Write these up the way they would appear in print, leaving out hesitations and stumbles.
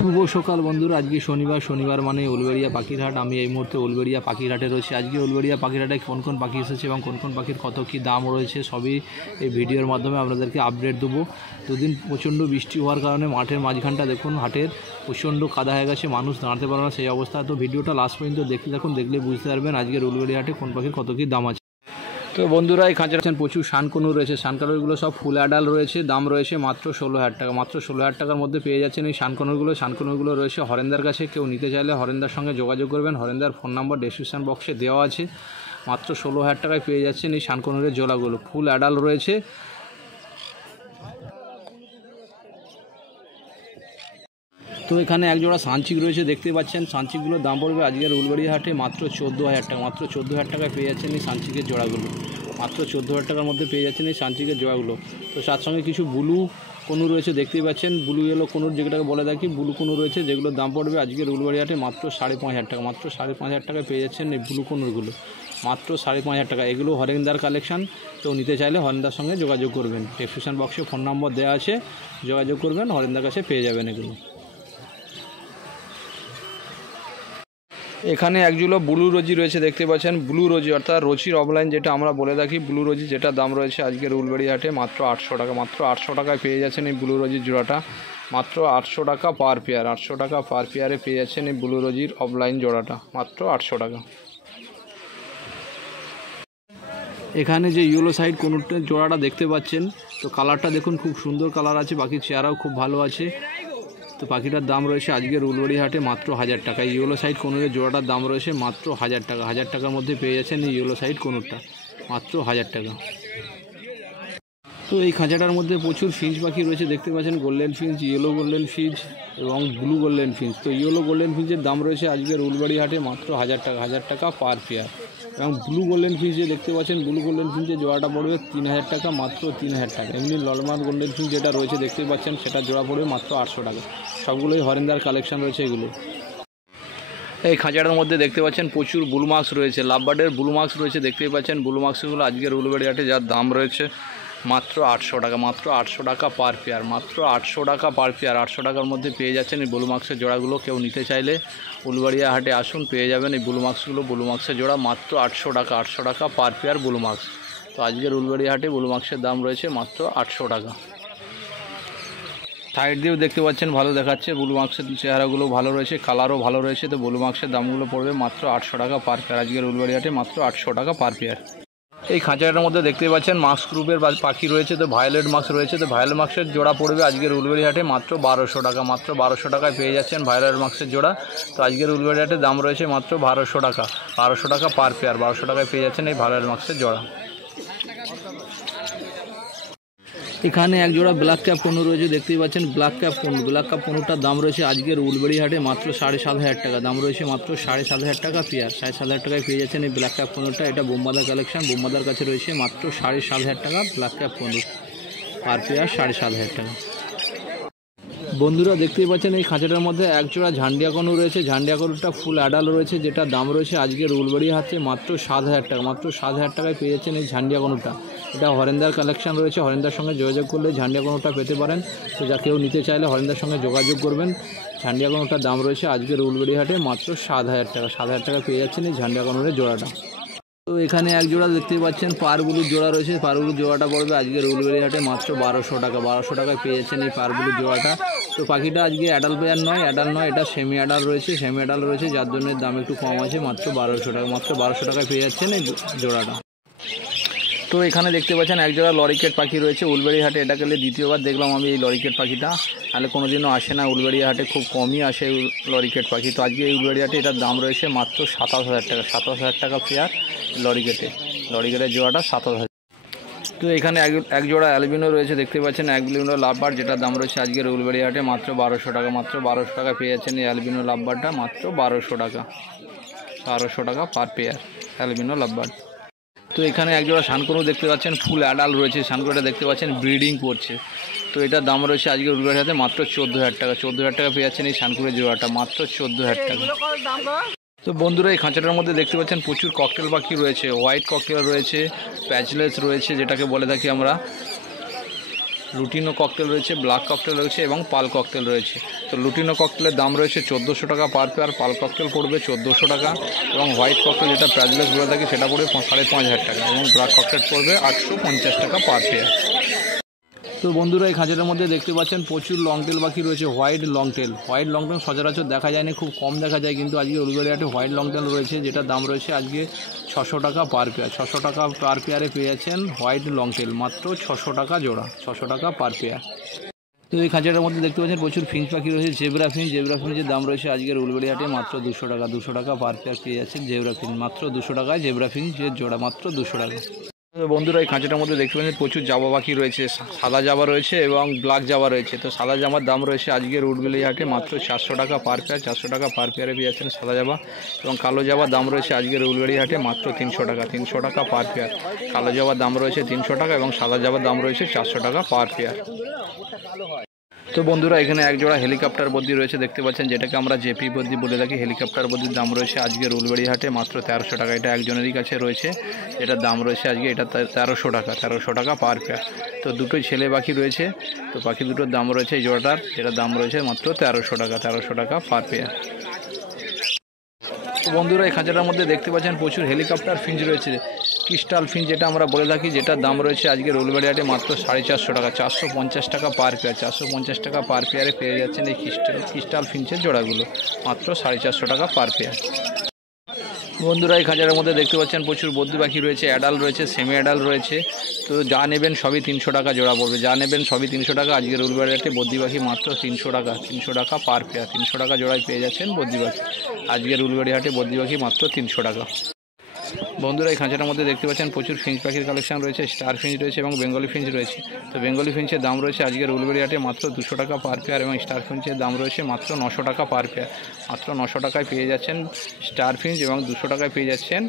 শুভ সকাল বন্ধুরা। আজকে শনিবার মানে উলবেড়িয়া পাখির হাট। আমি এই মুহূর্তে উলবেড়িয়া পাখির হাটে রয়েছি। আজকে উলবেড়িয়া পাখির হাটে কোন কোন পাখি এসেছে এবং কোন কোন পাখির কত কী দাম রয়েছে সবই এই ভিডিওর মাধ্যমে আপনাদেরকে আপডেট দেবো। দুদিন প্রচণ্ড বৃষ্টি হওয়ার কারণে মাঠের মাঝখানটা দেখুন হাটের প্রচণ্ড কাদা হয়ে গেছে, মানুষ দাঁড়াতে পারে না সেই অবস্থা। তো ভিডিওটা লাস্ট পর্যন্ত দেখতে দেখুন, দেখলে বুঝতে পারবেন আজকের উলবেড়িয়া হাটে কোন পাখির কত কী দাম আছে। তো বন্ধুরা এই খাঁচা প্রচুর শানকনু রয়েছে। শানকনুরগুলো সব ফুল অ্যাডাল রয়েছে, দাম রয়েছে মাত্র 16,000 টাকা। মাত্র 16,000 টাকার মধ্যে পেয়ে যাচ্ছেন এই শানকনুরগুলো রয়েছে হরেন্দার কাছে। কেউ নিতে চাইলে হরেন্দার সঙ্গে যোগাযোগ করবেন। হরেন্দার ফোন নাম্বার ডেসক্রিপশন বক্সে দেওয়া আছে। মাত্র 16,000 টাকায় পেয়ে যাচ্ছেন এই শানকনুরের জোড়াগুলো, ফুল অ্যাডাল রয়েছে। তো এখানে এক জোড়া সানচিক রয়েছে দেখতে পাচ্ছেন। সানচিকগুলোর দাম পড়বে আজকের উলবেড়িয়া হাটে মাত্র 14,000 টাকা। মাত্র 14,000 টাকায় পেয়ে যাচ্ছেন এই সানচিকের জোড়াগুলো। মাত্র 14,000 টাকার মধ্যে পেয়ে যাচ্ছেন এই সানচিকের জোড়াগুলো। তো তার সঙ্গে কিছু ব্লু কনু রয়েছে দেখতেই পাচ্ছেন। ব্লু ইয়েলো কনুর যেটাকে বলে থাকি, ব্লু কনু রয়েছে, যেগুলোর দাম পড়বে আজকের উলবেড়িয়া হাটে মাত্র 5,500 টাকা। মাত্র 5,500 টাকায় পেয়ে যাচ্ছেন এই ব্লু কনুরগুলো, মাত্র 5,500 টাকা। এগুলো হরেন্দার কালেকশান। তো নিতে চাইলে হরেন্দার সঙ্গে যোগাযোগ করবেন। ডেসক্রিপশন বক্সে ফোন নম্বর দেওয়া আছে, যোগাযোগ করবেন, হরেন্দার কাছে পেয়ে যাবেন এগুলো। এখানে একজুলো ব্লু রোজি রয়েছে দেখতে পাচ্ছেন। ব্লু রোজি অর্থাৎ রোজির অফলাইন যেটা আমরা বলে থাকি, ব্লু রোজি, যেটা দাম রয়েছে আজকের উলবেড়িয়া হাটে মাত্র 800 টাকা। মাত্র 800 টাকায় পেয়ে যাচ্ছেন এই ব্লু রোজির জোড়াটা। মাত্র 800 টাকা পার পেয়ার। 800 টাকা পার পেয়ারে পেয়ে যাচ্ছেন এই ব্লু রোজির অফলাইন জোড়াটা, মাত্র 800 টাকা। এখানে যে ইয়েলো সাইড কোনোটার জোড়াটা দেখতে পাচ্ছেন, তো কালারটা দেখুন, খুব সুন্দর কালার আছে, পাখির চেহারাও খুব ভালো আছে। তো পাখিটার দাম রয়েছে আজকের উলবেড়িয়া হাটে মাত্র 1,000 টাকা। ইয়েলো সাইড কোনোরের জোড়াটার দাম রয়েছে মাত্র 1,000 টাকা। 1,000 টাকার মধ্যে পেয়ে যাচ্ছেন এই ইয়েলো সাইড কোনোরটা, মাত্র 1,000 টাকা। তো এই খাঁচাটার মধ্যে প্রচুর ফিঞ্চ পাখি রয়েছে দেখতে পাচ্ছেন। Golden Finch, yellow golden Finch এবং ব্লু গোল্ডেন ফিঞ্চ। তো ইয়েলো গোল্ডেন ফিঞ্চের দাম রয়েছে আজকের উলবেড়িয়া হাটে মাত্র 1,000 টাকা। 1,000 টাকা পার পেয়ার। এবং ব্লু গোল্ডেন ফিঞ্চ যে দেখতে পাচ্ছেন, ব্লু গোল্ডেন ফিঞ্চের জোড়াটা পড়বে 3,000 টাকা, মাত্র 3,000 টাকা। এমনি নর্মাল গোল্ডেন ফিঞ্চ যেটা রয়েছে দেখতে পাচ্ছেন, সেটা জোড়া পড়বে মাত্র 800 টাকা। সবগুলোই হরেন্দার কালেকশন রয়েছে এগুলো। এই খাঁচাটার মধ্যে দেখতে পাচ্ছেন প্রচুর ব্লু মার্কস রয়েছে, লাভবার্ডের ব্লু মার্কস রয়েছে দেখতেই পাচ্ছেন। ব্লু মার্কসগুলো আজকের উলবেড়িয়া হাটে যার দাম রয়েছে মাত্র 800 টাকা। মাত্র 800 টাকা পার পেয়ার। মাত্র 800 টাকা পার পেয়ার। 800 টাকার মধ্যে পেয়ে যাচ্ছেন এই ব্লু মার্কসের জোড়াগুলো। কেউ নিতে চাইলে উলবেড়িয়া হাটে আসুন, পেয়ে যাবেন এই ব্লু মার্কসগুলো। ব্লু মার্কসের জোড়া মাত্র 800 টাকা। 800 টাকা পার পেয়ার ব্লু মার্কস। তো আজকের উলবেড়িয়া হাটে ব্লু মার্কসের দাম রয়েছে মাত্র 800 টাকা। সাইড দিয়েও দেখতে পাচ্ছেন ভালো দেখাচ্ছে, ব্লু মার্কসের চেহারাগুলো ভালো রয়েছে, কালারও ভালো রয়েছে। তো ব্লু মার্কসের দামগুলো পড়বে মাত্র 800 টাকা পার পেয়ার। আজকের উলবেড়িয়া হাটে মাত্র 800 টাকা পার পেয়ার। এই খাঁচাটার মধ্যে দেখতে পাচ্ছেন মাস্ক গ্রুপের পাখি রয়েছে। তো ভায়োলেট মাস্ক রয়েছে। তো ভায়োলেট মাস্কের জোড়া পড়বে আজকের উলবেড়িয়া হাটে মাত্র 1,200 টাকা। মাত্র 1,200 টাকায় পেয়ে যাচ্ছেন ভায়োলেট মাস্কের জোড়া। তো আজকের উলবেড়িয়া হাটে দাম রয়েছে মাত্র 1,200 টাকা। 1,200 টাকা পার পেয়ার। 1,200 টাকায় পেয়ে যাচ্ছেন এই ভায়োলেট মাস্কের জোড়া। এখানে এক জোড়া ব্ল্যাক ক্যাপ কনু রয়েছে দেখতেই পাচ্ছেন। ব্ল্যাক ক্যাপ কনুটার দাম রয়েছে আজকের উলবেড়িয়া হাটে মাত্র 7,500 টাকা। দাম রয়েছে মাত্র 7,500 টাকা পেয়ার। 7,500 টাকায় পেয়ে যাচ্ছেন এই ব্ল্যাক ক্যাপ কনুটা। এটা বোম্বাদার কালেকশন। বোম্বাদার কাছে রয়েছে মাত্র 7,500 টাকা ব্ল্যাক ক্যাপ কনু পার পেয়ার। 7,500 টাকা। বন্ধুরা দেখতেই পাচ্ছেন এই খাঁচাটার মধ্যে এক জোড়া ঝান্ডিয়া কনু রয়েছে। ঝান্ডিয়া কনুটা ফুল অ্যাডাল রয়েছে, যেটার দাম রয়েছে আজকের উলবেড়িয়া হাটে মাত্র 7,000 টাকা। মাত্র 7,000 টাকায় পেয়ে যাচ্ছেন এই ঝান্ডিয়া কনুটা। এটা হরেন্দার কালেকশন রয়েছে। হরেন্দার সঙ্গে যোগাযোগ করলে ঝান্ডিয়া কনুটা পেতে পারেন। তো যা কেউ নিতে চাইলে হরেন্দার সঙ্গে যোগাযোগ করবেন। ঝান্ডিয়া কনুটার দাম রয়েছে আজকের উলবেড়িয়া হাটে মাত্র 7,000 টাকা। 7,000 টাকা পেয়ে যাচ্ছেন এই ঝান্ডিয়া কনুরের জোড়াটা। তো এখানে এক জোড়া দেখতে পাচ্ছেন পারগুলোর জোড়া রয়েছে। পারগুলোর জোড়াটা পড়বে আজকের উলবেড়িয়া হাটে মাত্র 1,200 টাকা। 1,200 টাকায় পেয়ে যাচ্ছেন এই পারগুলোর জোড়াটা। তো পাখিটা আজকে অ্যাডাল পেয়ার নয়, এটা সেমি অ্যাডাল রয়েছে, যার জন্য দাম একটু কম আছে, মাত্র 1,200 টাকা। মাত্র 1,200 টাকায় পেয়ে যাচ্ছেন এই জোড়াটা। তো এখানে দেখতে পাচ্ছেন এক জোড়া লরিকেট পাখি রয়েছে উলবেড়িয়া হাটে। এটা গেলে দ্বিতীয়বার দেখলাম আমি এই লরিকেট পাখিটা। তাহলে কোনোদিনও আসে না উলবেড়িয়া হাটে, খুব কমই আসে লরিকেট পাখি। তো আজকে এই উলবেড়িয়া হাটে এটার দাম রয়েছে মাত্র 27,000 টাকা। 27,000 টাকা পেয়ার লরিকেটের জোড়াটা 27,000। তো এখানে এক জোড়া অ্যালবিনো রয়েছে দেখতে পাচ্ছেন। অ্যালবিনো লাভবার্ড, যেটার দাম রয়েছে আজকের উলবেড়িয়া হাটে মাত্র 1,200 টাকা। মাত্র 1,200 টাকা পেয়ে যাচ্ছেন এই অ্যালবিনো লাভবার্ডটা, মাত্র 1,200 টাকা। 1,200 টাকা পার পেয়ার অ্যালবিনো লাভবার্ড। তো এখানে এক জোড়া শানকনু দেখতে পাচ্ছেন, ফুল অ্যাডাল রয়েছে। শানকনুটা দেখতে পাচ্ছেন ব্রিডিং করছে। তো এটার দাম রয়েছে আজকের উলবেড়িয়া হাটে মাত্র 14,000 টাকা। 14,000 টাকা পেয়ে যাচ্ছেন এই শানকনুর জোড়াটা, মাত্র 14,000 টাকা। তো বন্ধুরা এই খাঁচাটার মধ্যে দেখতে পাচ্ছেন প্রচুর ককটেল পাখি রয়েছে। হোয়াইট ককটেল রয়েছে, প্যাচলেস রয়েছে যেটাকে বলে থাকি আমরা। লুটিনো ককটেল রয়েছে, ব্ল্যাক ককটেল রয়েছে এবং পাল ককটেল রয়েছে। তো লুটিনো ককটেলের দাম রয়েছে 1400 টাকা পার পেয়ার, পাল ককটেল পড়বে 1400 টাকা এবং হোয়াইট ককটেল যেটা প্রাইজলেস বলে থাকি সেটা পড়বে 5500 টাকা এবং ব্ল্যাক ককটেল পড়বে 850 টাকা পার পেয়ার। তো বন্ধুরা এই খাঁচাটার মধ্যে দেখতে পাচ্ছেন প্রচুর লং টেল পাখি রয়েছে, white long tail. White long tail সচরাচর দেখা যায়নি, খুব কম দেখা যায়, কিন্তু আজকে উলুবেড়িয়া হাটে হোয়াইট লং টেল রয়েছে যেটার দাম রয়েছে আজকে 600 টাকা পার পেয়ার। 600 টাকা পার পেয়ারে পেয়ে যাচ্ছেন হোয়াইট লং টেল, মাত্র 600 টাকা জোড়া, 600 টাকা পার পেয়ার। তো এই খাঁচাটার মধ্যে দেখতে পাচ্ছেন প্রচুর ফিঞ্চ পাখি রয়েছে, জেব্রা ফিঞ্চ। জেব্রা ফিঞ্চের দাম রয়েছে আজকের উলুবেড়িয়া হাটে মাত্র 200 টাকা, 200 টাকা পার পেয়ার পেয়ে যাচ্ছেন জেব্রা ফিঞ্চ, মাত্র 200 টাকায় জেব্রা ফিঞ্চের জোড়া, মাত্র 200 টাকা। বন্ধুরা এই খাঁচাটার মধ্যে দেখতে পাচ্ছেন প্রচুর জাবা পাখি রয়েছে, সাদা জাবা রয়েছে এবং ব্ল্যাক জাবা রয়েছে। তো সাদা জামার দাম রয়েছে আজকের উলুবেড়িয়া হাটে মাত্র 400 টাকা পার পেয়ার, 400 টাকা পার পেয়ারে পেয়ে যাচ্ছেন সাদা জাবা। এবং কালো জাবার দাম রয়েছে আজকের উলুবেড়িয়া হাটে মাত্র 300 টাকা, 300 টাকা পার পেয়ার। কালো জাবার দাম রয়েছে 300 টাকা এবং সাদা জাবার দাম রয়েছে 400 টাকা পার পেয়ার। তো বন্ধুরা এখানে এক জোড়া হেলিকপ্টার বদ্যি রয়েছে দেখতে পাচ্ছেন, যেটাকে আমরা জেপি বদ্যি বলে থাকি। হেলিকপ্টার বদ্যির দাম রয়েছে আজকের উলুবেড়িয়া হাটে মাত্র 1300 টাকা। এটা একজনেরই কাছে রয়েছে, এটার দাম রয়েছে আজকে এটা 1300 টাকা, 1300 টাকা পার পেয়ার। তো দুটোই ছেলে পাখি রয়েছে, তো পাখি দুটোর দাম রয়েছে এই জোড়াটার, যেটার দাম রয়েছে মাত্র 1300 টাকা, 1300 টাকা পার পেয়ার। বন্ধুরা এই খাঁচাটার মধ্যে দেখতে পাচ্ছেন প্রচুর হেলিকপ্টার ফিঞ্চ রয়েছে, ক্রিস্টাল ফিঞ্চ যেটা আমরা বলে থাকি, যেটার দাম রয়েছে আজকের উলুবেড়িয়া হাটে মাত্র 450 টাকা, 450 টাকা পার পেয়ার। 450 টাকা পার পেয়ারে পেয়ে যাচ্ছেন এই ক্রিস্টাল ফিঞ্চের জোড়াগুলো, মাত্র 450 টাকা পার পেয়ার। বন্ধুরা এই খাঁচার মধ্যে দেখতে পাচ্ছেন প্রচুর বদ্যি পাখি রয়েছে, অ্যাডাল রয়েছে, সেমি অ্যাডাল রয়েছে। তো যা নেবেন সবই 300 টাকা জোড়া পড়বে, যা নেবেন সবই 300 টাকা। আজকের উলুবেড়িয়া হাটে বদ্যি পাখি মাত্র 300 টাকা, 300 টাকা পার পেয়ার, 300 টাকা জোড়ায় পেয়ে যাচ্ছেন বদ্যি পাখি। আজকের উলুবেড়িয়া হাটে বদ্যি পাখি মাত্র 300 টাকা। বন্ধুরা এই খাঁচাটার মধ্যে দেখতে পাচ্ছেন প্রচুর ফিঞ্চ পাখির কালেকশন রয়েছে, স্টার ফিঞ্চ রয়েছে এবং বেঙ্গলি ফিঞ্চ রয়েছে। তো বেঙ্গলি ফিঞ্চের দাম রয়েছে আজকের উলুবেড়িয়া হাটে মাত্র 200 টাকা পার পেয়ার এবং স্টার ফিঞ্চের দাম রয়েছে মাত্র 900 টাকা পার পেয়ার। মাত্র 900 টাকায় পেয়ে যাচ্ছেন স্টার ফিঞ্চ এবং 200 টাকায় পেয়ে যাচ্ছেন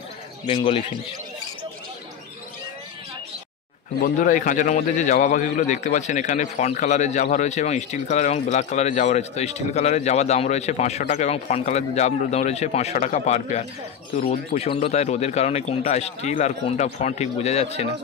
বেঙ্গলি ফিঞ্চ। বন্ধুরা এই খাঁচাটার মধ্যে যে জাভা পাখিগুলো দেখতে পাচ্ছেন, এখানে ফন্ট কালারের জাভা রয়েছে এবং স্টিল কালার এবং ব্ল্যাক কালারের জাভা রয়েছে। তো স্টিল কালারের জাভার দাম রয়েছে 500 টাকা এবং ফন্ট কালারের দাম রয়েছে 500 টাকা পার পেয়ার। তো রোদ প্রচণ্ড, তাই রোদের কারণে কোনটা স্টিল আর কোনটা ফন্ট ঠিক বোঝা যাচ্ছে না।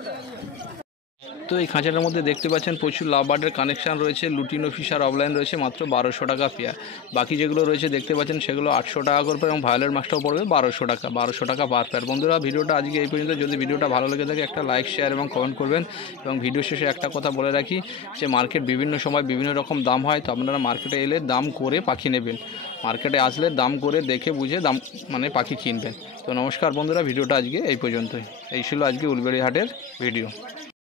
তো এই খাঁচাটার মধ্যে দেখতে পাচ্ছেন প্রচুর লাভ বার্ডের কানেকশান রয়েছে, লুটিনো ফিশার অফলাইন রয়েছে মাত্র 1200 টাকা পেয়ার। বাকি যেগুলো রয়েছে দেখতে পাচ্ছেন সেগুলো 800 টাকা করবে এবং ভায়োলেট মাছটাও পড়বে 1200 টাকা, 1200 টাকা পার পেয়ার। বন্ধুরা ভিডিওটা আজকে এই পর্যন্ত। যদি ভিডিওটা ভালো লেগে থাকে একটা লাইক, শেয়ার এবং কমেন্ট করবেন। এবং ভিডিও শেষে একটা কথা বলে রাখি যে মার্কেট বিভিন্ন সময় বিভিন্ন রকম দাম হয়, তো আপনারা মার্কেটে এলে দাম করে পাখি নেবেন, মার্কেটে আসলে দাম করে দেখে বুঝে দাম পাখি কিনবেন। তো নমস্কার বন্ধুরা, ভিডিওটা আজকে এই পর্যন্তই। এই ছিল আজকে উলুবেড়িয়া হাটের ভিডিও।